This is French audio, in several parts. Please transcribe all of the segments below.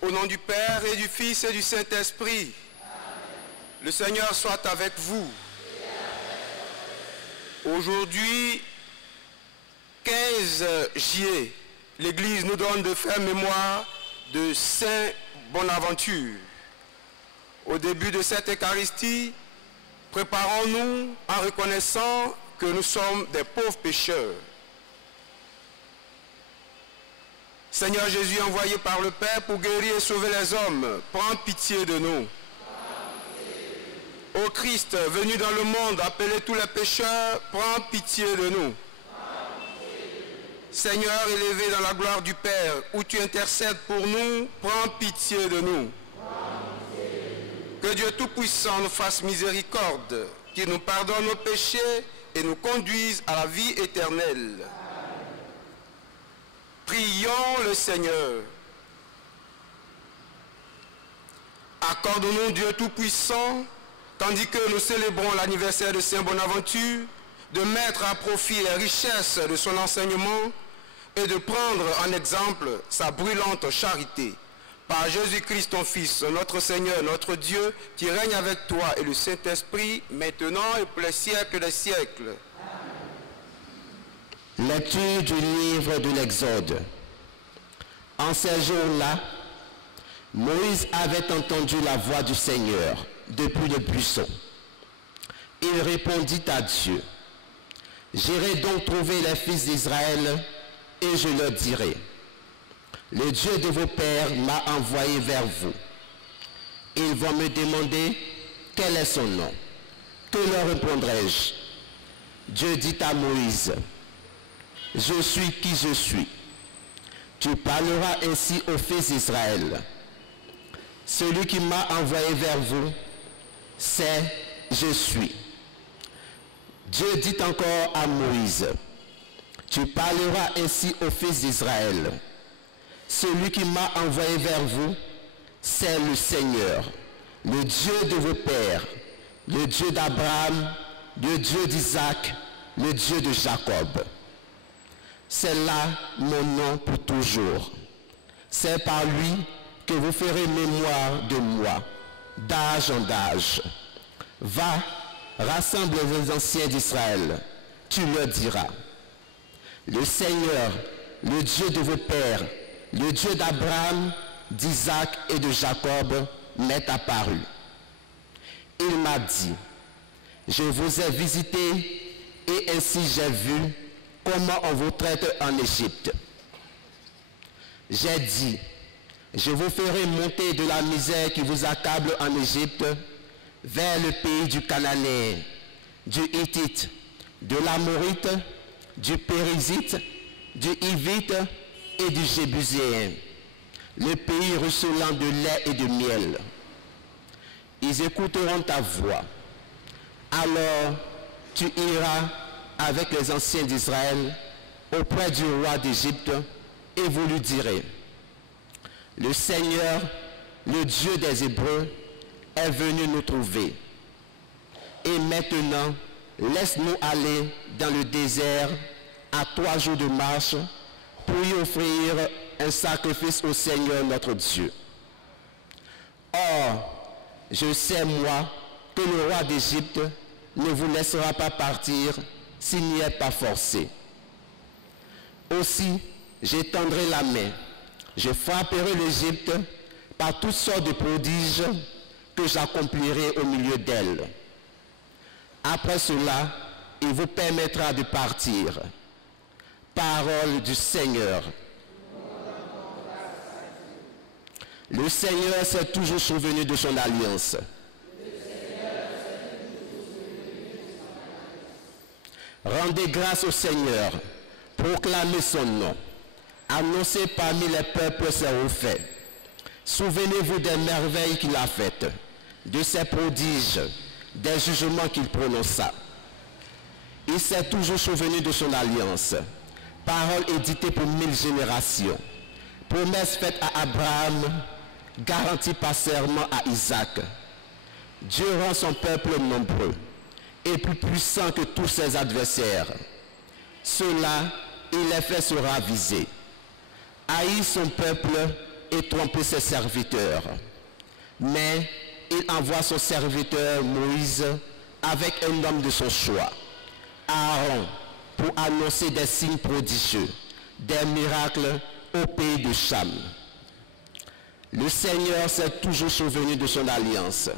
Au nom du Père et du Fils et du Saint-Esprit, le Seigneur soit avec vous. Aujourd'hui, 15 juillet, l'Église nous donne de faire mémoire de Saint Bonaventure. Au début de cette Eucharistie, préparons-nous en reconnaissant que nous sommes des pauvres pécheurs. Seigneur Jésus, envoyé par le Père pour guérir et sauver les hommes, prends pitié de nous. Ô Christ, venu dans le monde, appeler tous les pécheurs, prends pitié de nous. Seigneur, élevé dans la gloire du Père, où tu intercèdes pour nous, prends pitié de nous. Que Dieu Tout-Puissant nous fasse miséricorde, qu'il nous pardonne nos péchés et nous conduise à la vie éternelle. Prions le Seigneur. Accorde-nous, Dieu Tout-Puissant, tandis que nous célébrons l'anniversaire de Saint Bonaventure, de mettre à profit les richesses de son enseignement et de prendre en exemple sa brûlante charité. Par Jésus-Christ, ton Fils, notre Seigneur, notre Dieu, qui règne avec toi et le Saint-Esprit, maintenant et pour les siècles des siècles. Lecture du livre de l'Exode. En ces jours-là, Moïse avait entendu la voix du Seigneur depuis le buisson. Il répondit à Dieu, « J'irai donc trouver les fils d'Israël et je leur dirai, « Le Dieu de vos pères m'a envoyé vers vous. Ils vont me demander quel est son nom. Que leur répondrai-je? » Dieu dit à Moïse, « Je suis qui je suis. Tu parleras ainsi aux fils d'Israël. Celui qui m'a envoyé vers vous, c'est je suis. » Dieu dit encore à Moïse, « Tu parleras ainsi aux fils d'Israël. Celui qui m'a envoyé vers vous, c'est le Seigneur, le Dieu de vos pères, le Dieu d'Abraham, le Dieu d'Isaac, le Dieu de Jacob. C'est là mon nom pour toujours. C'est par lui que vous ferez mémoire de moi, d'âge en âge. Va, rassemble les anciens d'Israël, tu leur diras. Le Seigneur, le Dieu de vos pères, le Dieu d'Abraham, d'Isaac et de Jacob m'est apparu. Il m'a dit, je vous ai visité et ainsi j'ai vu comment on vous traite en Égypte. J'ai dit, je vous ferai monter de la misère qui vous accable en Égypte vers le pays du Cananéen, du Hittite, de l'Amorite, du Périzite, du Hivite et du Jébuséen, le pays ruisselant de lait et de miel. Ils écouteront ta voix. Alors tu iras avec les anciens d'Israël auprès du roi d'Égypte et vous lui direz, le Seigneur, le Dieu des Hébreux, est venu nous trouver. Et maintenant, laisse-nous aller dans le désert à 3 jours de marche pour y offrir un sacrifice au Seigneur notre Dieu. Or, je sais moi que le roi d'Égypte ne vous laissera pas partir s'il n'y est pas forcé. Aussi, j'étendrai la main, je frapperai l'Égypte par toutes sortes de prodiges que j'accomplirai au milieu d'elle. Après cela, il vous permettra de partir. Parole du Seigneur. Le Seigneur s'est toujours souvenu de son alliance. Rendez grâce au Seigneur, proclamez son nom, annoncez parmi les peuples ses refaits. Souvenez-vous des merveilles qu'il a faites, de ses prodiges, des jugements qu'il prononça. Il s'est toujours souvenu de son alliance, parole éditée pour 1000 générations, promesse faite à Abraham, garantie par serment à Isaac. Dieu rend son peuple nombreux et plus puissant que tous ses adversaires. Ceux-là, il les fait se raviser. Haït son peuple et tromper ses serviteurs. Mais il envoie son serviteur Moïse avec un homme de son choix, Aaron, pour annoncer des signes prodigieux, des miracles au pays de Cham. Le Seigneur s'est toujours souvenu de son alliance.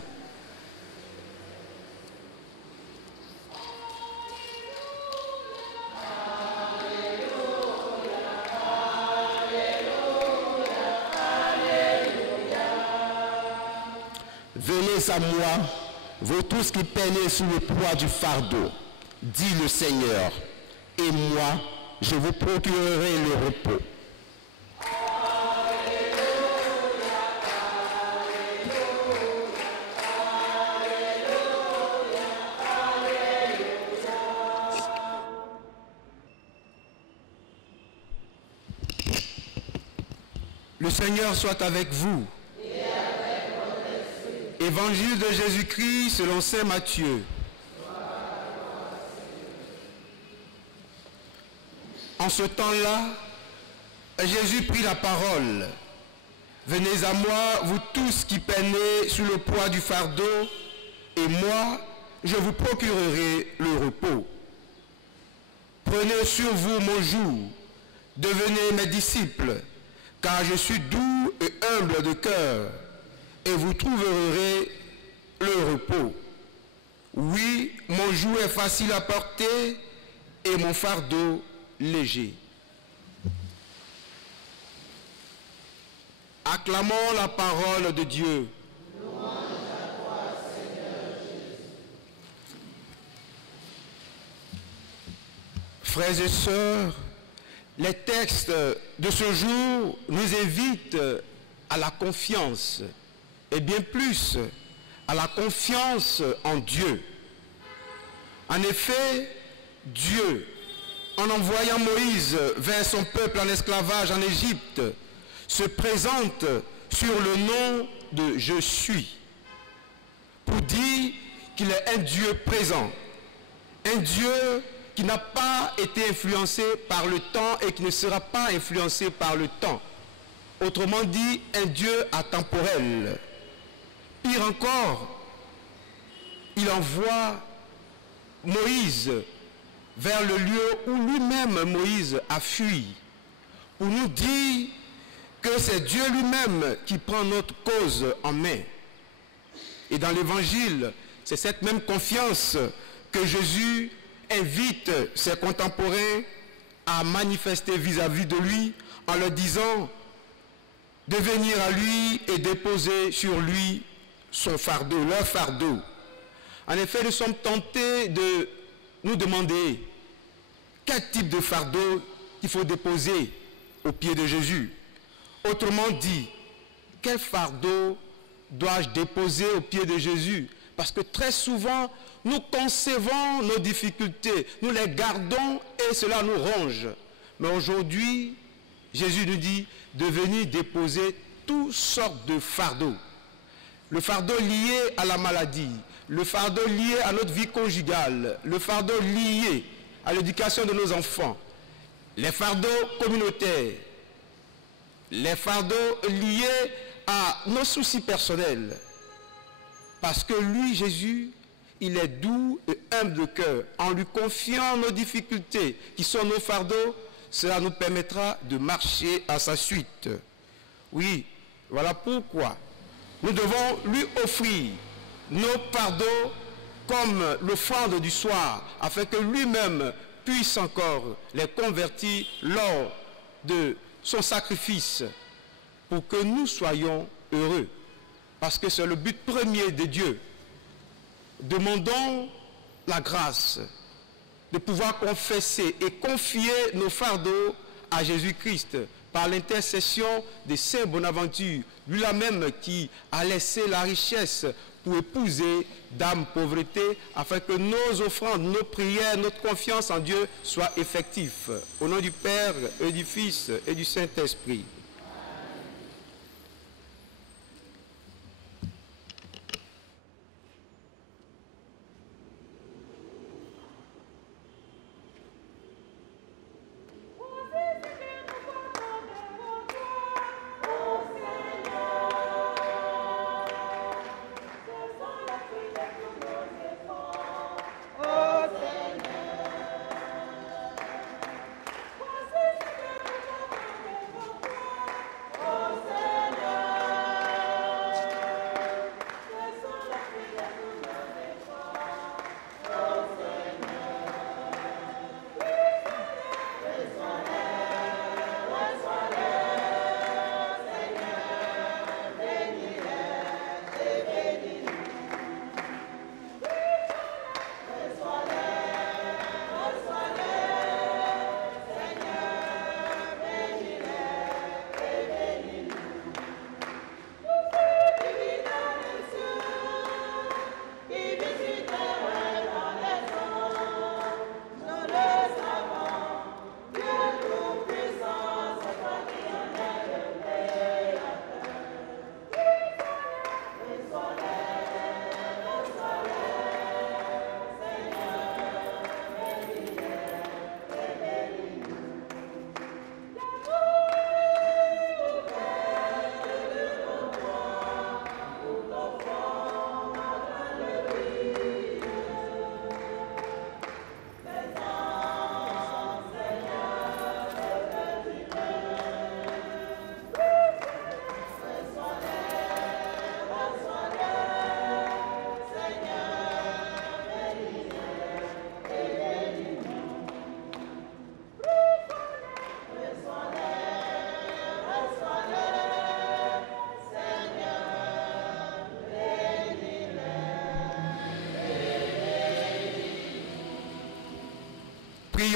Venez à moi, vous tous qui peinez sous le poids du fardeau, dit le Seigneur, et moi, je vous procurerai le repos. Le Seigneur soit avec vous. Évangile de Jésus-Christ selon saint Matthieu. En ce temps-là, Jésus prit la parole. Venez à moi, vous tous qui peinez sous le poids du fardeau, et moi, je vous procurerai le repos. Prenez sur vous mon joug, devenez mes disciples, car je suis doux et humble de cœur, et vous trouverez le repos. Oui, mon joug est facile à porter et mon fardeau léger. Acclamons la parole de Dieu. Louange à toi, Seigneur Jésus. Frères et sœurs, les textes de ce jour nous invitent à la confiance, et bien plus, à la confiance en Dieu. En effet, Dieu, en envoyant Moïse vers son peuple en esclavage en Égypte, se présente sur le nom de « Je suis », pour dire qu'il est un Dieu présent, un Dieu qui n'a pas été influencé par le temps et qui ne sera pas influencé par le temps. Autrement dit, un Dieu atemporel. Pire encore, il envoie Moïse vers le lieu où lui-même Moïse a fui, pour nous dire que c'est Dieu lui-même qui prend notre cause en main. Et dans l'Évangile, c'est cette même confiance que Jésus invite ses contemporains à manifester vis-à-vis de lui en leur disant de venir à lui et déposer sur lui son fardeau, leur fardeau. En effet, nous sommes tentés de nous demander quel type de fardeau il faut déposer au pied de Jésus. Autrement dit, quel fardeau dois-je déposer au pied de Jésus? Parce que très souvent, nous concevons nos difficultés, nous les gardons et cela nous ronge. Mais aujourd'hui, Jésus nous dit de venir déposer toutes sortes de fardeaux. Le fardeau lié à la maladie, le fardeau lié à notre vie conjugale, le fardeau lié à l'éducation de nos enfants, les fardeaux communautaires, les fardeaux liés à nos soucis personnels. Parce que lui, Jésus, il est doux et humble de cœur. En lui confiant nos difficultés, qui sont nos fardeaux, cela nous permettra de marcher à sa suite. Oui, voilà pourquoi nous devons lui offrir nos fardeaux comme l'offrande du soir, afin que lui-même puisse encore les convertir lors de son sacrifice, pour que nous soyons heureux. Parce que c'est le but premier de Dieu. Demandons la grâce de pouvoir confesser et confier nos fardeaux à Jésus-Christ par l'intercession de Saint Bonaventure, lui-là même qui a laissé la richesse pour épouser d'âme pauvreté, afin que nos offrandes, nos prières, notre confiance en Dieu soient effectives. Au nom du Père et du Fils et du Saint-Esprit. Vous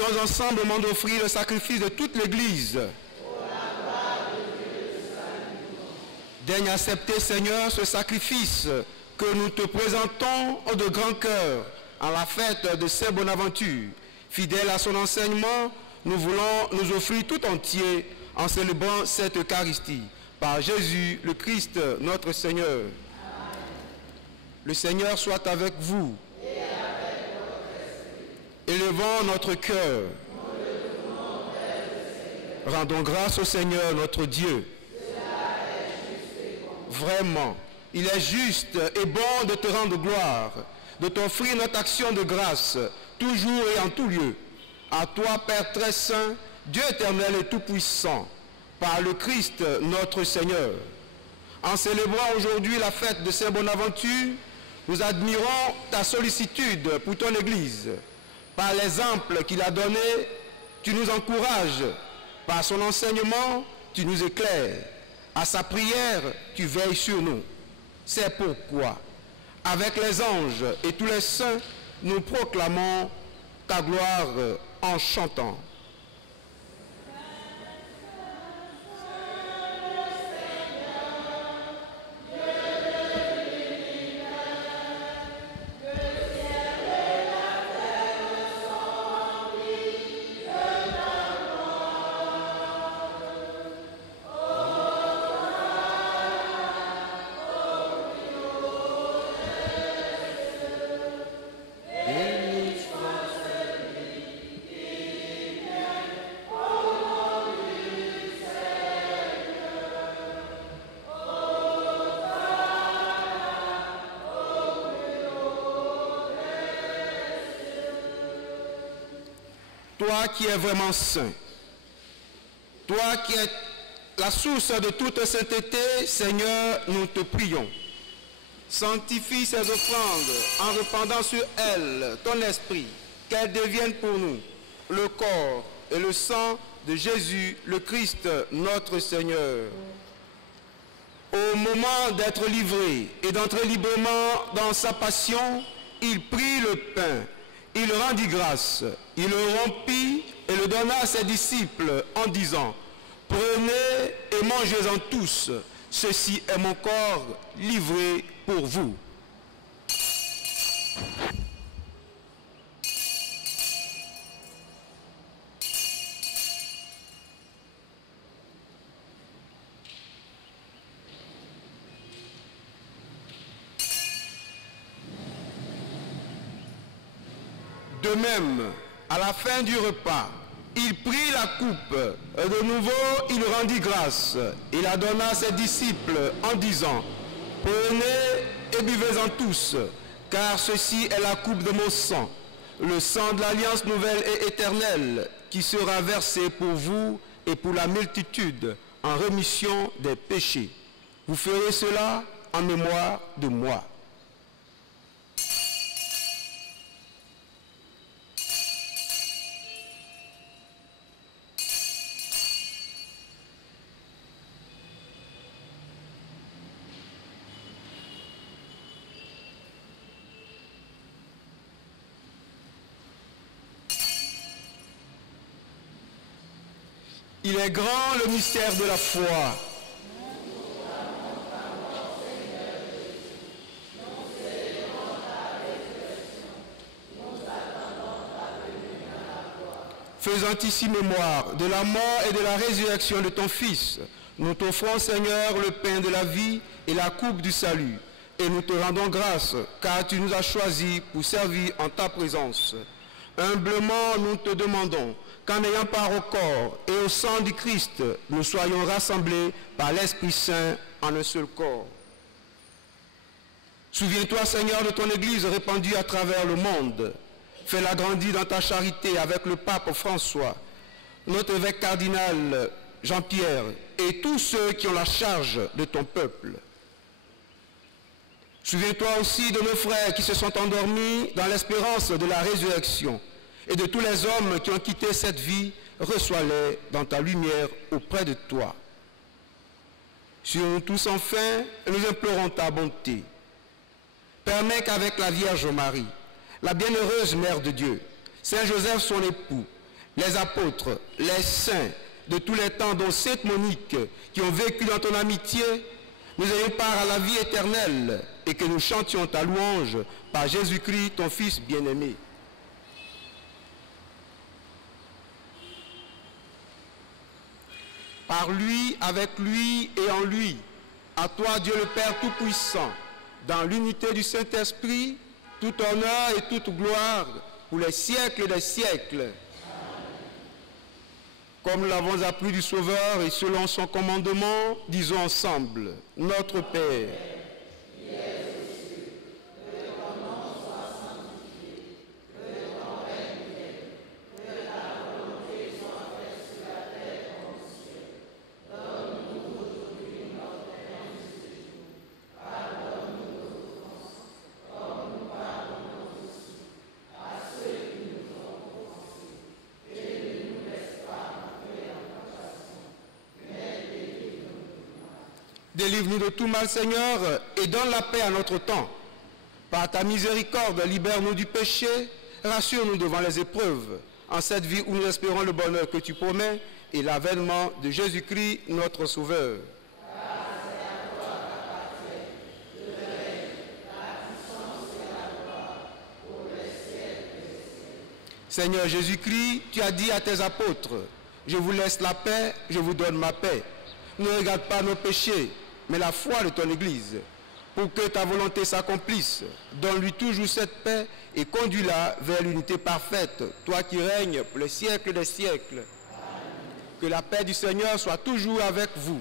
Prions ensemble au moment d'offrir le sacrifice de toute l'Église. Daigne accepter, Seigneur, ce sacrifice que nous te présentons de grand cœur en la fête de Saint Bonaventure. Fidèle à son enseignement, nous voulons nous offrir tout entier en célébrant cette Eucharistie. Par Jésus le Christ, notre Seigneur. Amen. Le Seigneur soit avec vous. Et avec votre esprit. Élevons notre cœur. Rendons grâce au Seigneur notre Dieu. Vraiment, il est juste et bon de te rendre gloire, de t'offrir notre action de grâce, toujours et en tout lieu. À toi, Père très saint, Dieu éternel et tout-puissant, par le Christ notre Seigneur. En célébrant aujourd'hui la fête de Saint Bonaventure, nous admirons ta sollicitude pour ton Église. Par l'exemple qu'il a donné, tu nous encourages. Par son enseignement, tu nous éclaires. À sa prière, tu veilles sur nous. C'est pourquoi, avec les anges et tous les saints, nous proclamons ta gloire en chantant. Toi qui es vraiment saint, toi qui es la source de toute sainteté, Seigneur, nous te prions. Sanctifie ces offrandes en répandant sur elles ton esprit, qu'elles deviennent pour nous le corps et le sang de Jésus, le Christ, notre Seigneur. Au moment d'être livré et d'entrer librement dans sa passion, il prit le pain. Il rendit grâce, il le rompit et le donna à ses disciples en disant, « Prenez et mangez-en tous, ceci est mon corps livré pour vous. » De même, à la fin du repas, il prit la coupe. De nouveau, il rendit grâce. Il la donna à ses disciples en disant, « Prenez et buvez-en tous, car ceci est la coupe de mon sang, le sang de l'alliance nouvelle et éternelle, qui sera versé pour vous et pour la multitude en rémission des péchés. Vous ferez cela en mémoire de moi. » Il est grand le mystère de la foi. Faisant ici mémoire de la mort et de la résurrection de ton Fils, nous t'offrons, Seigneur, le pain de la vie et la coupe du salut. Et nous te rendons grâce, car tu nous as choisis pour servir en ta présence. Humblement, nous te demandons qu'en ayant part au corps et au sang du Christ, nous soyons rassemblés par l'Esprit Saint en un seul corps. Souviens-toi, Seigneur, de ton Église répandue à travers le monde. Fais-la grandir dans ta charité avec le pape François, notre évêque cardinal Jean-Pierre et tous ceux qui ont la charge de ton peuple. Souviens-toi aussi de nos frères qui se sont endormis dans l'espérance de la résurrection et de tous les hommes qui ont quitté cette vie, reçois-les dans ta lumière auprès de toi. Sur nous tous enfin, nous implorons ta bonté. Permets qu'avec la Vierge Marie, la bienheureuse Mère de Dieu, Saint Joseph son époux, les apôtres, les saints de tous les temps, dont Sainte Monique, qui ont vécu dans ton amitié, nous ayons part à la vie éternelle et que nous chantions ta louange par Jésus-Christ, ton Fils bien-aimé. Par lui, avec lui et en lui, à toi Dieu le Père Tout-Puissant, dans l'unité du Saint-Esprit, tout honneur et toute gloire pour les siècles des siècles. Comme nous l'avons appris du Sauveur et selon son commandement, disons ensemble, Notre Père, délivre-nous de tout mal, Seigneur, et donne la paix à notre temps. Par ta miséricorde, libère-nous du péché, rassure-nous devant les épreuves, en cette vie où nous espérons le bonheur que tu promets et l'avènement de Jésus-Christ, notre Sauveur. Seigneur Jésus-Christ, tu as dit à tes apôtres, je vous laisse la paix, je vous donne ma paix. Ne regarde pas nos péchés, mais la foi de ton Église, pour que ta volonté s'accomplisse. Donne-lui toujours cette paix et conduis-la vers l'unité parfaite, toi qui règnes pour les siècles des siècles. Que la paix du Seigneur soit toujours avec vous.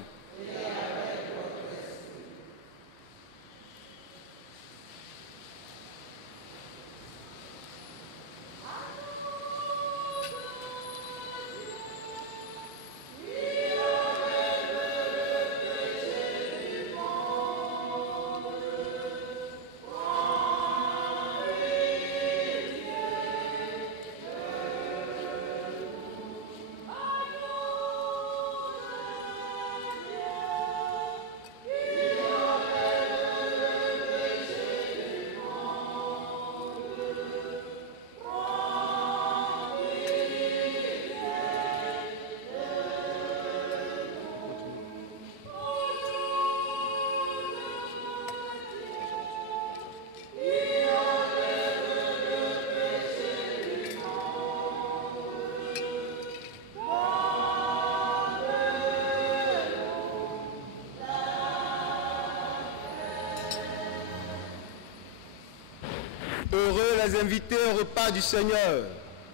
Heureux les invités au repas du Seigneur.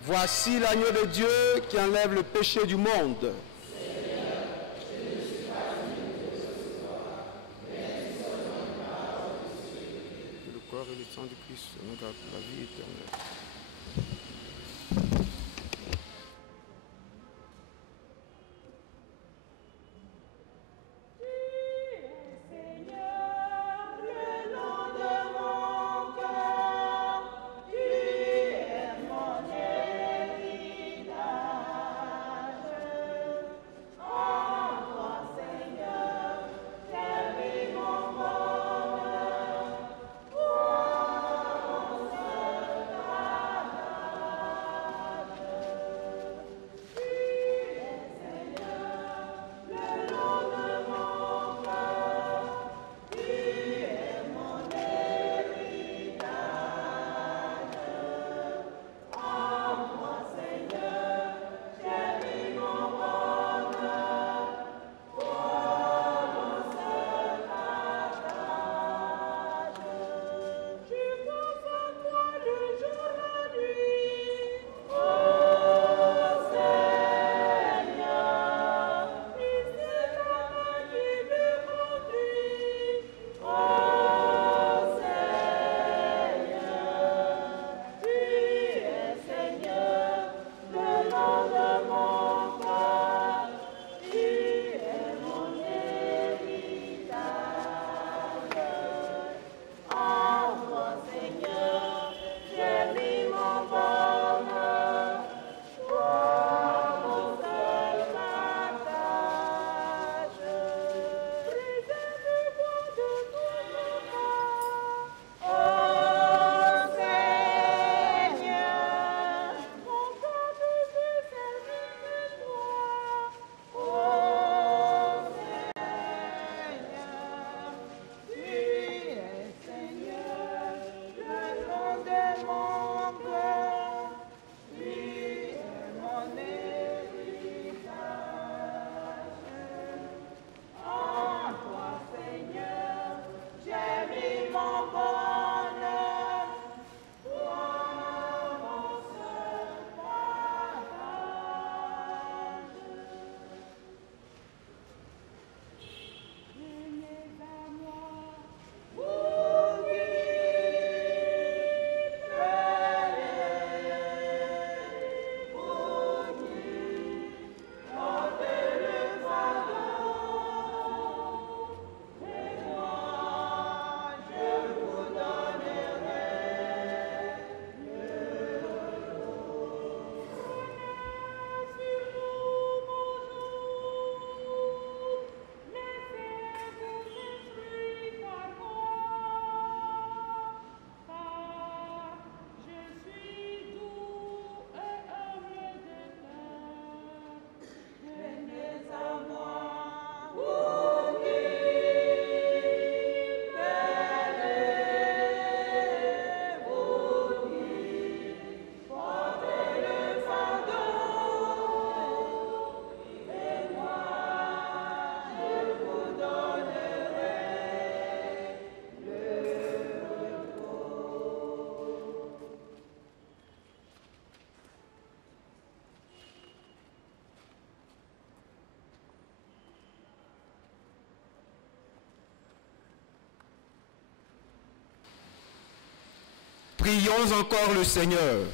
Voici l'agneau de Dieu qui enlève le péché du monde. Seigneur, je ne suis pas digne de recevoir, mais dis seulement une parole de Dieu. Que le corps et le sang de Christ nous gardent la vie éternelle. Prions encore le Seigneur.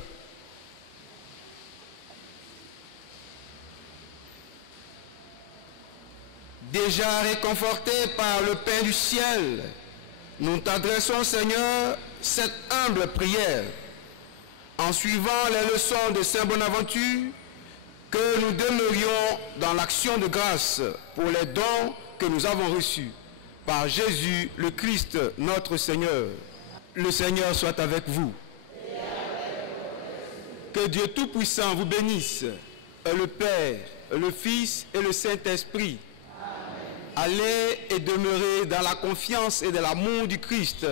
Déjà réconfortés par le pain du ciel, nous t'adressons, Seigneur, cette humble prière, en suivant les leçons de Saint Bonaventure, que nous demeurions dans l'action de grâce pour les dons que nous avons reçus par Jésus le Christ, notre Seigneur. Le Seigneur soit avec vous. Que Dieu Tout-Puissant vous bénisse, le Père, le Fils et le Saint-Esprit. Allez et demeurez dans la confiance et de l'amour du Christ.